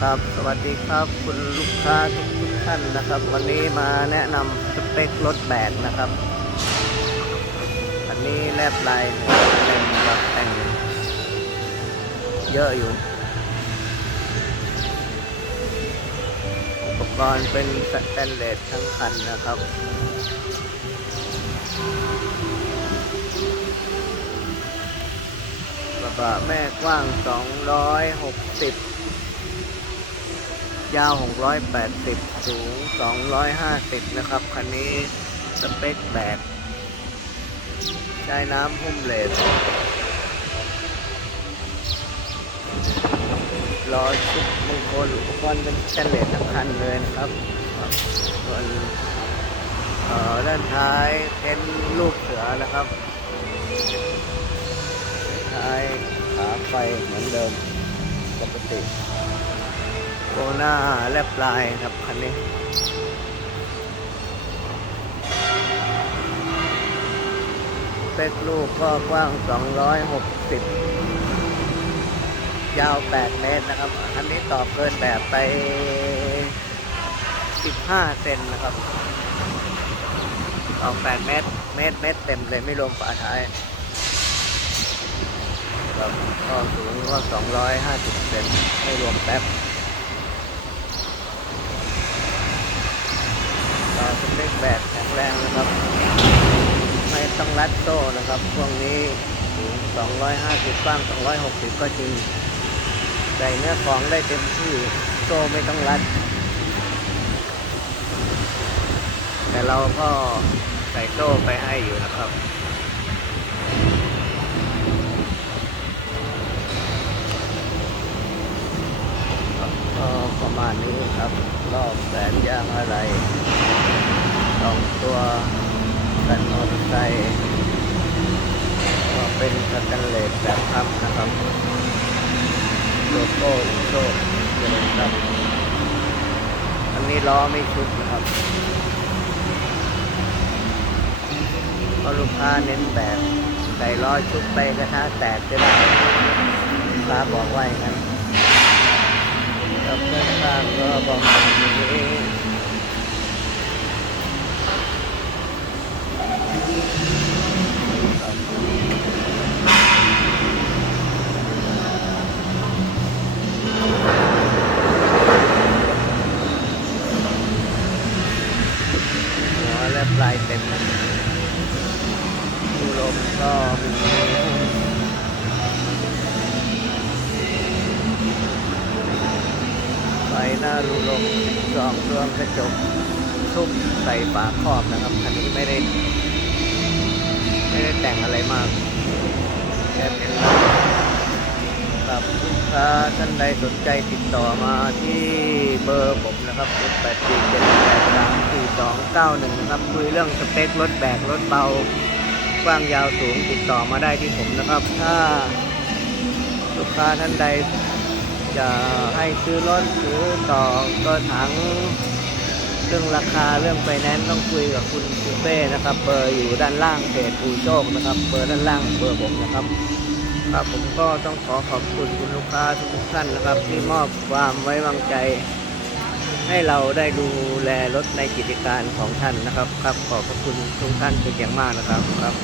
ครับสวัสดีครับคุณลูกค้าทุกท่านนะครับ วันนี้มาแนะนำสเปครถแบกนะครับ อันนี้แลบลายเนื้อเต็มครับแต่งเยอะอยู่ อุปกรณ์เป็นสแตนเลสทั้งคันนะครับกระบะแม่กว้าง 260 ยาว 680 สูง 250 นะครับ คันนี้สเปคแบกใช้น้ำหุ้มเลสล้อชุดมงคลอุปกรณ์เป็นสแตนเลสทั้งคันเลยนะครับส่วนด้านท้ายเพ้นรูปเสือนะครับท้ายขาไฟเหมือนเดิมปกติ โกหน้าแลบลายครับคันนี้เป็กลูกก็กว้าง 260 ยาว 8 เมตรนะครับคันนี้ต่อเกินแบบไป 15 เซนนะครับต่อ8เมตร เมตร เมตรเต็มเลยไม่รวมฝาท้ายครับก็สูงก็250 เซนไม่รวมแป๊บก็เป็นเลข แบกแข็งแรงนะครับ ไม่ต้องรัดโซ่นะครับ พวกนี้สูง250กว้าง 260 ก็จริง ใส่เนื้อของได้เต็มที่โซ่ไม่ต้องรัด แต่เราก็ใส่โซ่ไปให้อยู่นะครับก็ประมาณนี้ครับ รอบแสนยางอะไร องตัวกันมอเตอร์ไซค์ก็เป็นสแตนเลสแบบพับนะครับโลโก้โชคเจริญครับ อันนี้ล้อไม่ชุดนะครับเพราะลูกค้าเน้นแบบใส่ล้อชุดไปกระทะแตกจะได้ลูกค้าบอกว่าอย่างนั้นกับเพื่อนข้างก็บอก ลายเต็มดูลมก็มีไฟหน้ารูลมสองดวงกระจกทุบใส่ฝาครอบนะครับคันนี้ไม่ได้ไม่ได้แต่งอะไรมากแค่เป็นครับลูกค้าท่านใดสนใจติดต่อมาที่เบอร์ผมนะครับ8 4 7 8 3 4 2 9 1 นะครับ คุยเรื่องสเปครถแบกรถเบากว้างยาวสูงติดต่อมาได้ที่ผมนะครับ ถ้าลูกค้าท่านใดจะให้ซื้อรถหรือต่อก็ถังเรื่องราคาเรื่องไฟแนนซ์ต้องคุยกับคุณคูเป้นะครับ เบอร์อยู่ด้านล่างเพจปูโชคนะครับ เบอร์ด้านล่างเบอร์ผมนะครับครับผมก็ต้องขอขอบคุณคุณลูกค้าทุกท่านนะครับ ที่มอบความไว้วางใจ ให้เราได้ดูแลรถในกิจการของท่านนะครับ ครับขอบพระคุณทุกท่านเป็นอย่างมากนะครับครับ